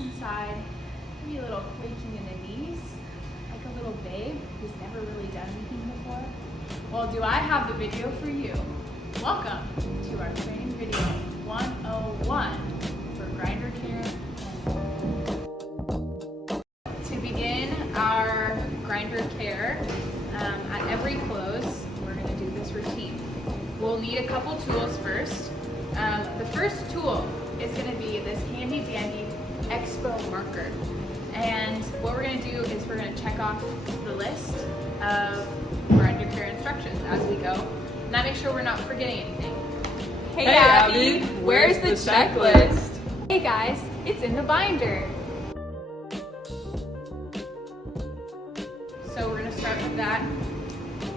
inside, maybe a little quaking in the knees, like a little babe who's never really done anything before? Well, do I have the video for you? Welcome to our training video 101 for grinder care. To begin our grinder care, at every close, we're going to do this routine. We'll need a couple tools first. The first tool is going to be this handy dandy Expo marker. And what we're going to do is we're going to check off the list of grinder care instructions as we go. Now make sure we're not forgetting anything. Hey Abby, where's the checklist? Hey guys, it's in the binder. So we're going to start with that.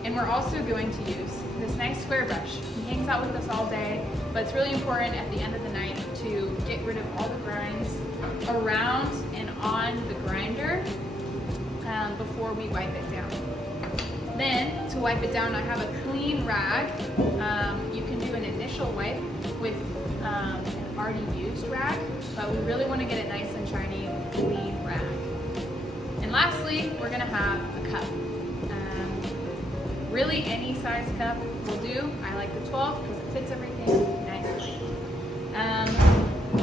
And we're also going to use this nice square brush. He hangs out with us all day, but it's really important at the end of the night to get rid of all the grinds around and on the grinder before we wipe it down. Then, to wipe it down, I have a clean rag. You can do an initial wipe with an already used rag, but we really want to get it nice and shiny, clean rag. And lastly, we're going to have a cup. Really any size cup will do. I like the 12 because it fits everything nicely.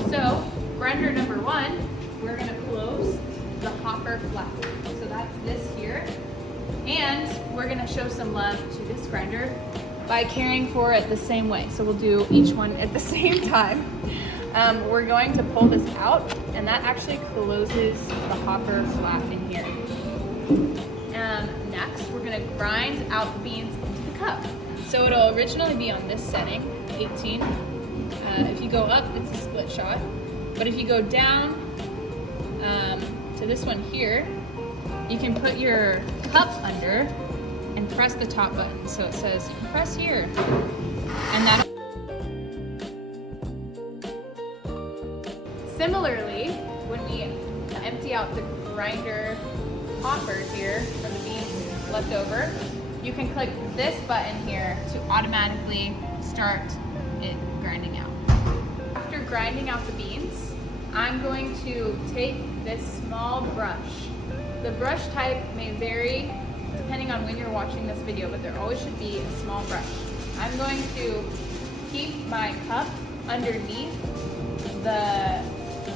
So grinder number 1, we're going to close the hopper flap. So that's this here. And we're going to show some love to this grinder by caring for it the same way. So we'll do each one at the same time. We're going to pull this out, and that actually closes the hopper flap in here. Next, we're going to grind out the beans into the cup. So it'll originally be on this setting, 18. If you go up, it's a split shot. But if you go down to this one here, you can put your cup under and press the top button. So it says, press here. And that. Similarly, when we empty out the grinder hopper here for the beans left over, you can click this button here to automatically start it grinding out. After grinding out the beans, I'm going to take this small brush. The brush type may vary depending on when you're watching this video, but there always should be a small brush. I'm going to keep my cup underneath the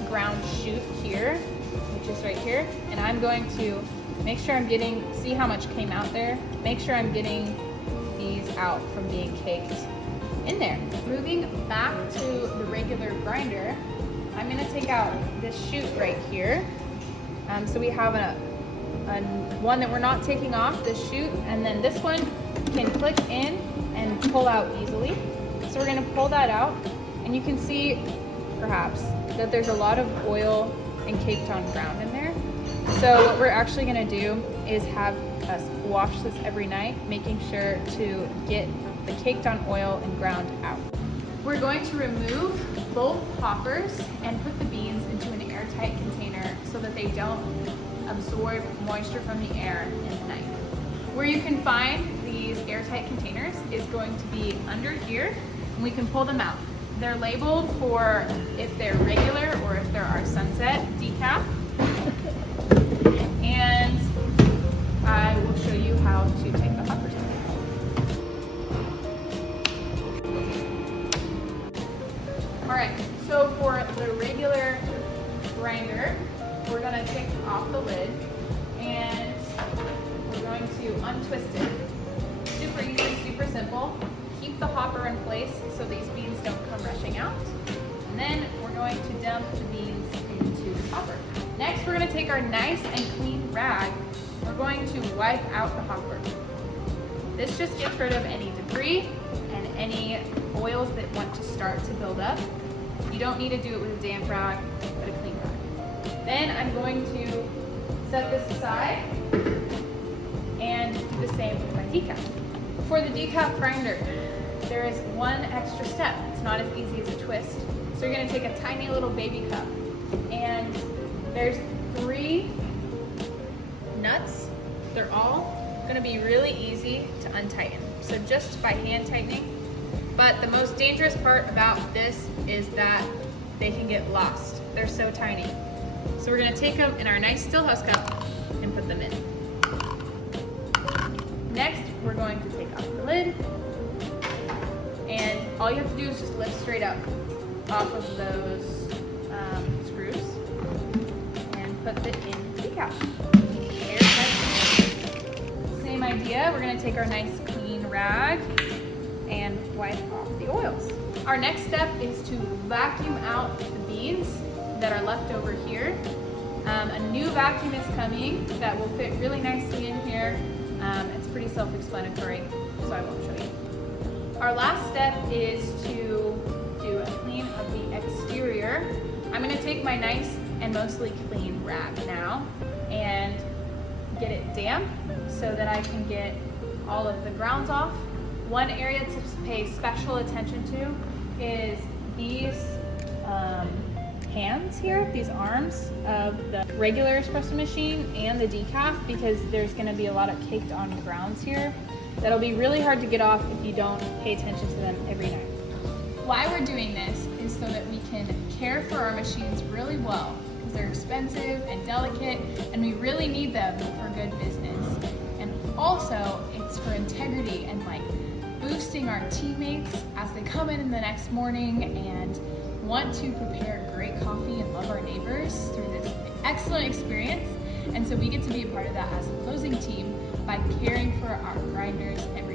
ground chute here, which is right here, and I'm going to make sure I'm getting, see how much came out there? Make sure I'm getting these out from being caked in there. Moving back to the regular grinder, I'm gonna take out this chute right here. So we have a one that we're not taking off, this chute, and then this one can click in and pull out easily. So we're gonna pull that out, and you can see, perhaps, that there's a lot of oil and caked on ground in there. So what we're actually going to do is have us wash this every night, making sure to get the caked on oil and ground out. We're going to remove both hoppers and put the beans into an airtight container so that they don't absorb moisture from the air in the night. Where you can find these airtight containers is going to be under here, and we can pull them out. They're labeled for if they're regular or if there are sunset decaf. And I will show you how to take the hoppers out. Alright, so for the regular grinder, we're going to take off the lid and we're going to untwist it. Super easy, super simple. Keep the hopper in place so these beans don't come rushing out. And then we're going to dump the beans into the hopper. Next, we're going to take our nice and clean rag. We're going to wipe out the hopper. This just gets rid of any debris and any oils that want to start to build up. You don't need to do it with a damp rag, but a clean rag. Then I'm going to set this aside and do the same with my decaf. For the decaf grinder, there is one extra step. It's not as easy as a twist. So you're going to take a tiny little baby cup, and there's 3 nuts. They're all going to be really easy to untighten. So just by hand tightening. But the most dangerous part about this is that they can get lost. They're so tiny. So we're gonna take them in our nice Stillhouse cup and put them in. Next, we're going to take off the lid. And all you have to do is just lift straight up off of those screws and put it in decaf. Airtight. Same idea, we're gonna take our nice clean rag and wipe off the oils. Our next step is to vacuum out the beans that are left over here. A new vacuum is coming that will fit really nicely in here. It's pretty self-explanatory, so I won't show you. Our last step is to do a clean of the exterior. I'm gonna take my nice and mostly clean rag now and get it damp so that I can get all of the grounds off. One area to pay special attention to is these hands here, these arms of the regular espresso machine and the decaf, because there's gonna be a lot of caked on grounds here that'll be really hard to get off if you don't pay attention to them every night. Why we're doing this is so that we can care for our machines really well, because they're expensive and delicate and we really need them for good business. And also it's for integrity and like boosting our teammates as they come in the next morning and want to prepare great coffee and love our neighbors through this excellent experience. And so we get to be a part of that as a closing team by caring for our grinders every